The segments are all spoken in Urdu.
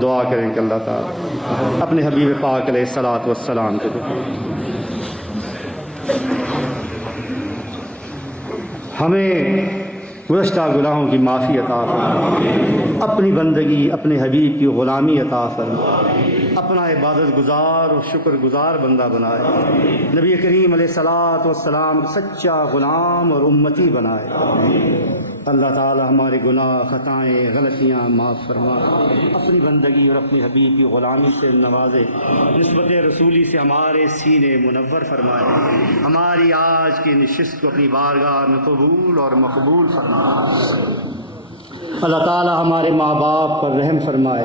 دعا کریں کہ اللہ تعالیٰ اپنے حبیب پاک علیہ الصلوۃ والسلام کے ہمیں گزشتہ گناہوں کی معافی عطا فرمائے، اپنی بندگی اپنے حبیب کی غلامی عطا فرمائے، اپنا عبادت گزار اور شکر گزار بندہ بنائے، نبی کریم علیہ الصلوۃ والسلام سچا غلام اور امتی بنائے۔ اللہ تعالی ہمارے گناہ خطائیں غلطیاں معاف فرمائے، اپنی بندگی اور اپنی حبیب کی غلامی سے نوازے، نسبت رسولی سے ہمارے سینے منور فرمائے، ہماری آج کی نشست کو اپنی بارگاہ میں قبول اور مقبول فرمائے۔ اللہ تعالی ہمارے ماں باپ پر رحم فرمائے،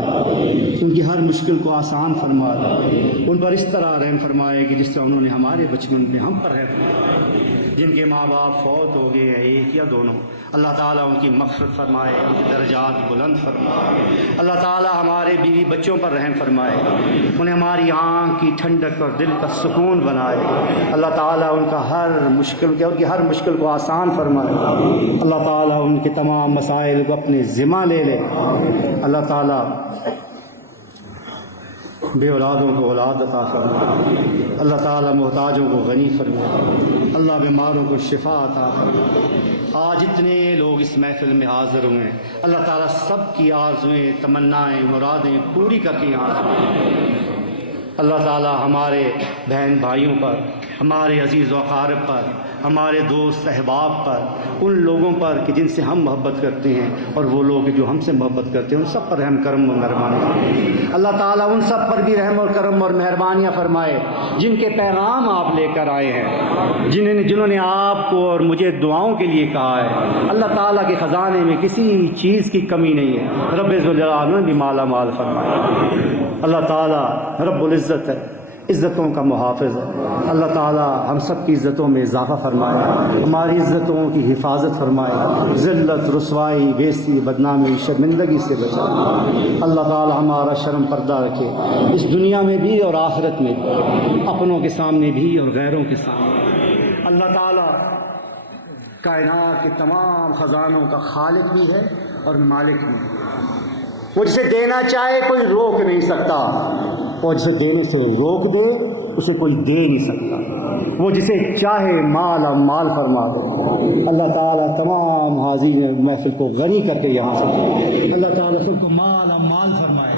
ان کی ہر مشکل کو آسان فرمائے، ان پر اس طرح رحم فرمائے کہ جس طرح انہوں نے ہمارے بچپن میں ہم پر رحم فرمایا۔ جن کے ماں باپ فوت ہو گئے ہیں ایک یا دونوں، اللہ تعالیٰ ان کی مغفرت فرمائے، ان کی درجات بلند فرمائے۔ اللہ تعالیٰ ہمارے بیوی بچوں پر رحم فرمائے، انہیں ہماری آنکھ کی ٹھنڈک اور دل کا سکون بنائے۔ اللہ تعالیٰ ان کی ہر مشکل کو آسان فرمائے۔ اللہ تعالیٰ ان کے تمام مسائل کو اپنے ذمہ لے لے۔ اللہ تعالیٰ بے اولادوں کو اولاد عطا فرمائے، اللہ تعالیٰ محتاجوں کو غنی فرمائے، اللہ بیماروں کو شفا عطا فرمائے۔ آج اتنے لوگ اس محفل میں حاضر ہوئے ہیں، اللہ تعالیٰ سب کی آرزویں تمنائیں مرادیں پوری کر کے یہاں سے۔ اللہ تعالیٰ ہمارے بہن بھائیوں پر، ہمارے عزیز و اقارب پر، ہمارے دوست احباب پر، ان لوگوں پر کہ جن سے ہم محبت کرتے ہیں اور وہ لوگ جو ہم سے محبت کرتے ہیں، ان سب پر رحم کرم و مہربانی۔ اللہ تعالیٰ ان سب پر بھی رحم اور کرم اور مہربانیاں فرمائے جن کے پیغام آپ لے کر آئے ہیں، جنہوں نے آپ کو اور مجھے دعاؤں کے لیے کہا ہے۔ اللہ تعالیٰ کے خزانے میں کسی چیز کی کمی نہیں ہے، رب ذوالجلال نے بھی مالا مال فرمایا۔ اللہ تعالیٰ رب العزت ہے، عزتوں کا محافظ ہے۔ اللہ تعالیٰ ہم سب کی عزتوں میں اضافہ فرمائے، ہماری عزتوں کی حفاظت فرمائے، ذلت رسوائی بیزتی بدنامی شرمندگی سے بچائے۔ اللہ تعالیٰ ہمارا شرم پردہ رکھے، اس دنیا میں بھی اور آخرت میں بھی، اپنوں کے سامنے بھی اور غیروں کے سامنے۔ اللہ تعالیٰ کائنات کے تمام خزانوں کا خالق بھی ہے اور مالک بھی ہے۔ وہ جسے دینا چاہے کوئی روک نہیں سکتا، اور جسے دینے سے روک دے اسے کوئی دے نہیں سکتا۔ وہ جسے چاہے مال اور مال فرما دے۔ اللہ تعالیٰ تمام حاضرین محفل کو غنی کر کے یہاں سے اللہ تعالیٰ سب کو مال اور مال فرمائے۔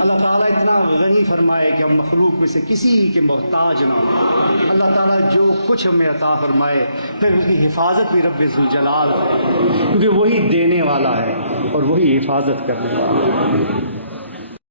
اللہ تعالیٰ اتنا غنی فرمائے کہ ہم مخلوق میں سے کسی کے محتاج نہ ہوں۔ اللہ تعالیٰ جو کچھ ہمیں عطا فرمائے پھر اس کی حفاظت بھی رب ذوالجلال، کیونکہ وہی دینے والا ہے اور وہی حفاظت کرنے والا ہے۔